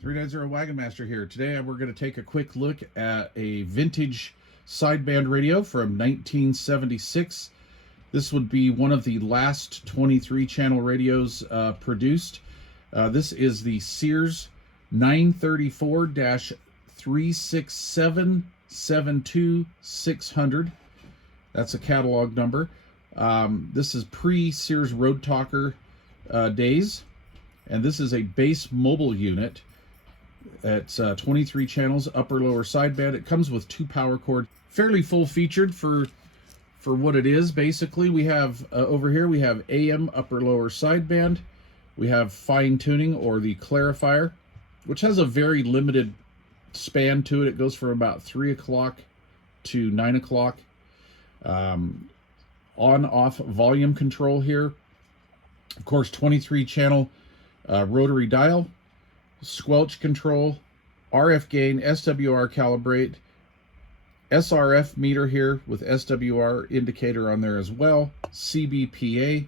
390 Wagon Master here. Today we're going to take a quick look at a vintage sideband radio from 1976. This would be one of the last 23 channel radios produced. This is the Sears 934-367-72600. That's a catalog number. This is pre-Sears Road Talker days, and this is a base mobile unit. It's 23 channels, upper lower sideband. It comes with 2 power cords, fairly full featured for what it is. Basically, we have over here we have AM upper lower sideband. We have fine tuning, or the clarifier, which has a very limited span to it. It goes from about 3 o'clock to 9 o'clock. On-off volume control here. Of course, 23 channel rotary dial, squelch control, RF gain, SWR calibrate, SRF meter here with SWR indicator on there as well, CBPA,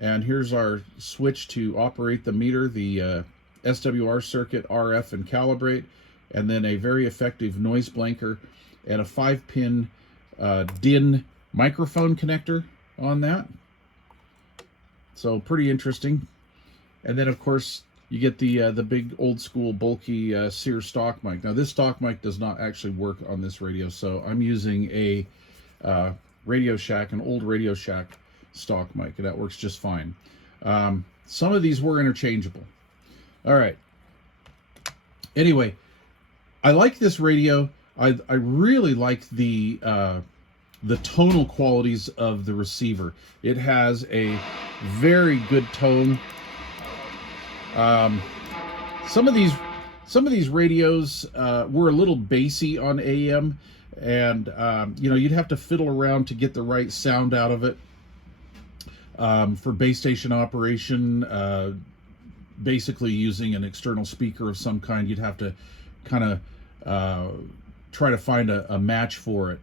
and here's our switch to operate the meter, the SWR circuit, RF and calibrate, and then a very effective noise blanker and a 5-pin DIN microphone connector on that. So pretty interesting. And then of course you get the big old school bulky Sears stock mic. Now this stock mic does not actually work on this radio, so I'm using a Radio Shack, an old Radio Shack stock mic, and that works just fine. Some of these were interchangeable. All right. Anyway, I like this radio. I really like the tonal qualities of the receiver. It has a very good tone. Some of these radios were a little bassy on AM, and you know, you'd have to fiddle around to get the right sound out of it. For base station operation, basically using an external speaker of some kind, you'd have to kind of try to find a match for it.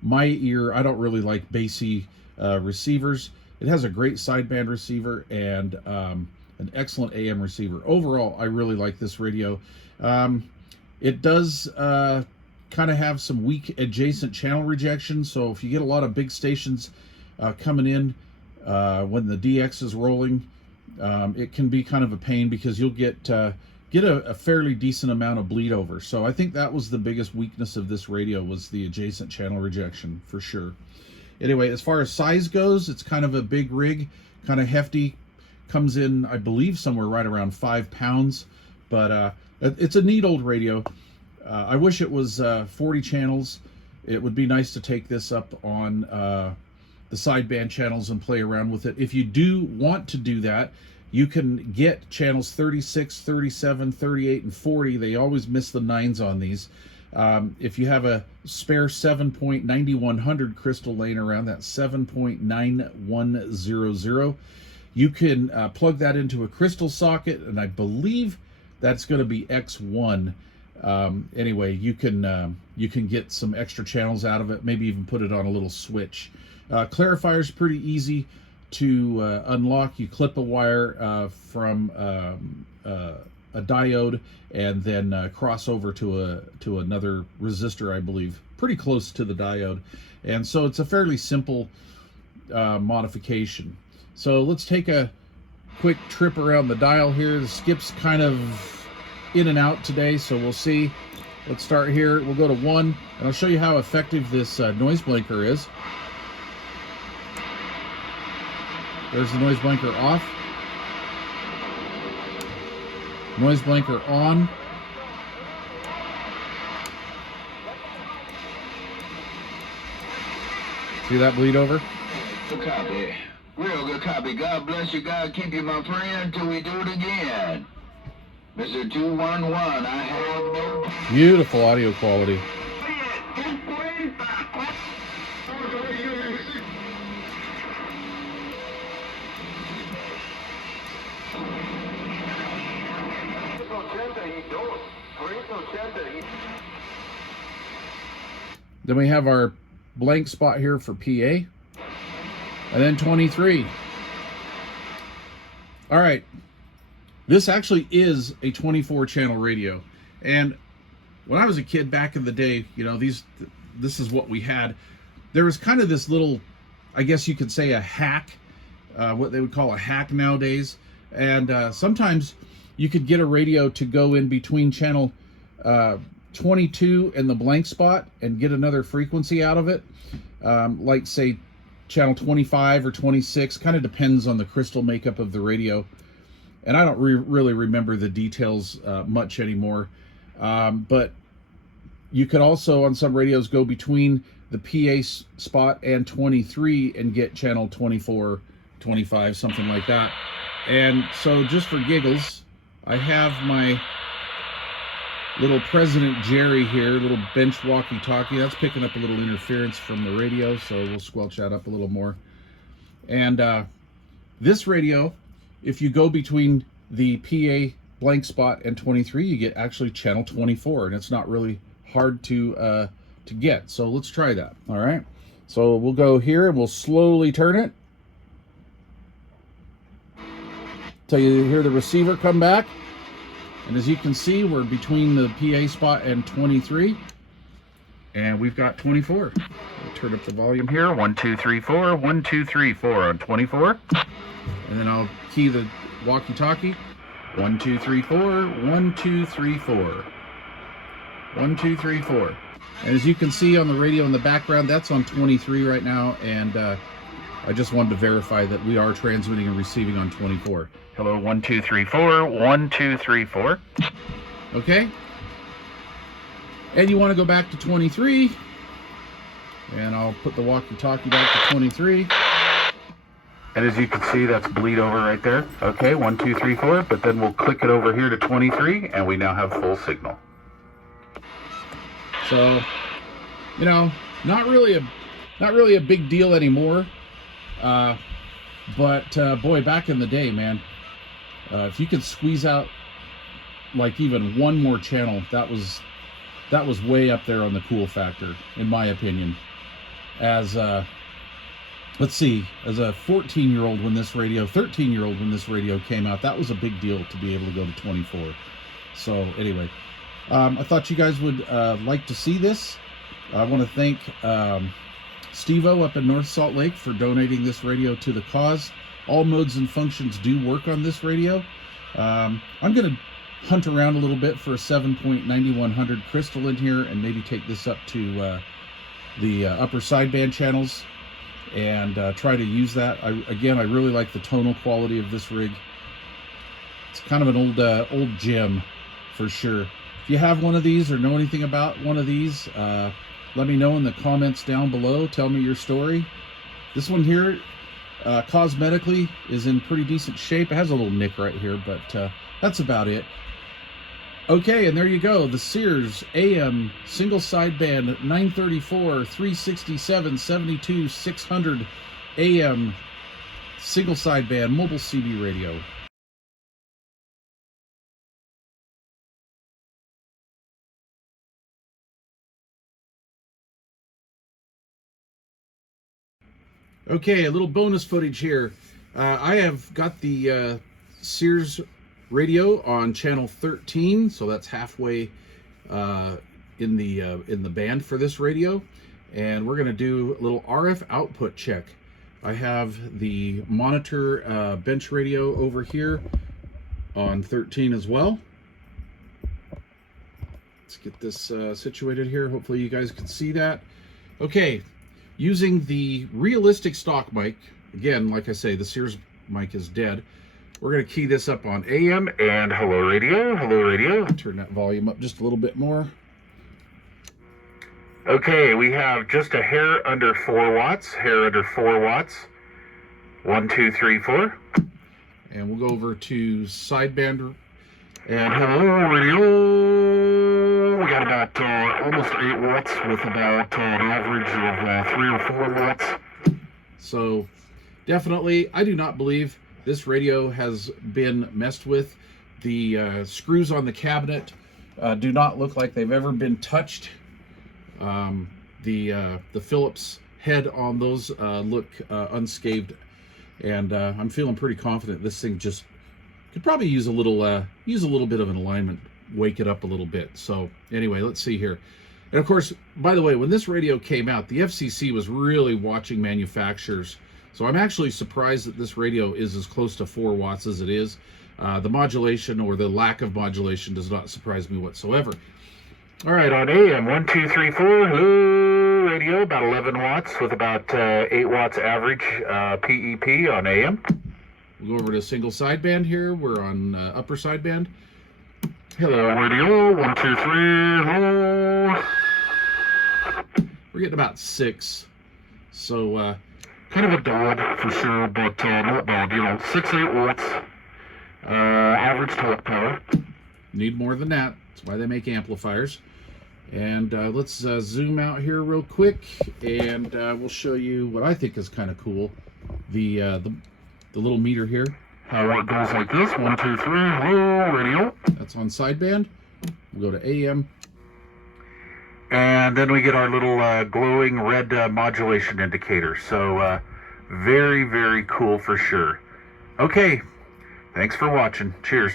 My ear, I don't really like bassy receivers. It has a great sideband receiver and an excellent AM receiver. Overall, I really like this radio. It does kind of have some weak adjacent channel rejection, so if you get a lot of big stations coming in when the DX is rolling, it can be kind of a pain because you'll get a fairly decent amount of bleed over. So I think that was the biggest weakness of this radio, was the adjacent channel rejection, for sure. Anyway, as far as size goes, it's kind of a big rig, kind of hefty. Comes in, I believe, somewhere right around 5 pounds, but it's a neat old radio. I wish it was 40 channels. It would be nice to take this up on the sideband channels and play around with it. If you do want to do that, you can get channels 36, 37, 38, and 40. They always miss the 9s on these. If you have a spare 7.9100 crystal laying around, that's 7.9100, you can plug that into a crystal socket, and I believe that's going to be X1. Anyway, you can get some extra channels out of it, maybe even put it on a little switch. Clarifier is pretty easy to unlock. You clip a wire from a diode and then cross over to another resistor, I believe, pretty close to the diode, and so it's a fairly simple modification. So let's take a quick trip around the dial here. The skip's kind of in and out today, so we'll see. Let's start here. We'll go to 1, and I'll show you how effective this noise blanker is. There's the noise blanker off. Noise blanker on. See that bleed over? Good copy. Real good copy. God bless you. God keep you, my friend, till we do it again. Mr. 211, I have no... Beautiful audio quality. Then we have our blank spot here for PA. And then 23. All right. This actually is a 24 channel radio. And when I was a kid back in the day, you know, this is what we had. There was kind of this little, I guess you could say, a hack, what they would call a hack nowadays. And sometimes you could get a radio to go in between channel 22 and the blank spot and get another frequency out of it. Like say channel 25 or 26, kind of depends on the crystal makeup of the radio. And I don't really remember the details much anymore. But you could also, on some radios, go between the PA spot and 23 and get channel 24, 25, something like that. And so just for giggles, I have my little President Jerry here, little bench walkie-talkie. That's picking up a little interference from the radio, so we'll squelch that up a little more. And this radio, if you go between the PA blank spot and 23, you get actually channel 24, and it's not really hard to get. So let's try that. All right. So we'll go here and we'll slowly turn it till you hear the receiver come back. And as you can see, we're between the PA spot and 23, and we've got 24. We'll turn up the volume here. 1, 2, 3, 4. 1, 2, 3, 4 on 24. And then I'll key the walkie-talkie. 1, 2, 3, 4. 1, 2, 3, 4. 1, 2, 3, 4. And as you can see on the radio in the background, that's on 23 right now, and I just wanted to verify that we are transmitting and receiving on 24. Hello, 1, 2, 3, 4. 1, 2, 3, 4. Okay. And you want to go back to 23. And I'll put the walkie-talkie back to 23. And as you can see, that's bleed over right there. Okay, 1, 2, 3, 4. But then we'll click it over here to 23, and we now have full signal. So, you know, not really a big deal anymore. But boy, back in the day, man, if you could squeeze out like even one more channel, that was way up there on the cool factor, in my opinion. As let's see, as a 13-year-old when this radio, 13-year-old when this radio came out, that was a big deal to be able to go to 24. So anyway, I thought you guys would like to see this. I want to thank Steve-O up in North Salt Lake for donating this radio to the cause. All modes and functions do work on this radio. I'm going to hunt around a little bit for a 7.9100 crystal in here and maybe take this up to the upper sideband channels and try to use that. Again, I really like the tonal quality of this rig. It's kind of an old gem for sure. If you have one of these or know anything about one of these, let me know in the comments down below. Tell me your story. This one here, cosmetically, is in pretty decent shape. It has a little nick right here, but that's about it. Okay, and there you go. The Sears AM single sideband 934 367 72 600 AM single sideband mobile CB radio. Okay, a little bonus footage here. I have got the Sears radio on channel 13, so that's halfway in the band for this radio, and we're going to do a little RF output check. I have the monitor bench radio over here on 13 as well. Let's get this situated here. Hopefully you guys can see that. Okay. Using the realistic stock mic, again, like I say, the Sears mic is dead. We're going to key this up on AM and hello radio, hello radio. Turn that volume up just a little bit more. Okay, we have just a hair under 4 watts, hair under 4 watts. 1, 2, 3, 4. And we'll go over to sideband and hello radio. We got about almost 8 watts with about an average of 3 or 4 watts. So definitely, I do not believe this radio has been messed with. The screws on the cabinet do not look like they've ever been touched. The Phillips head on those look unscathed, and I'm feeling pretty confident this thing just Could probably use a little bit of an alignment, wake it up a little bit. So anyway, let's see here. And of course, by the way, when this radio came out, the FCC was really watching manufacturers. So I'm actually surprised that this radio is as close to 4 watts as it is. The modulation, or the lack of modulation, does not surprise me whatsoever. All right, on AM, 1, 2, 3, 4, hello, radio, about 11 watts with about 8 watts average PEP on AM. We'll go over to single sideband here. We're on upper sideband. Hello, radio, 1, 2, 3, hello. We're getting about 6. So, kind of a dud for sure, but not bad. You know, 6, 8 watts average torque power. Need more than that. That's why they make amplifiers. And let's zoom out here real quick, and we'll show you what I think is kind of cool. The little meter here. How it goes like this. 1, 2, 3, hello, radio. That's on sideband. We'll go to AM. And then we get our little glowing red modulation indicator. So very, very cool for sure. Okay, thanks for watching. Cheers.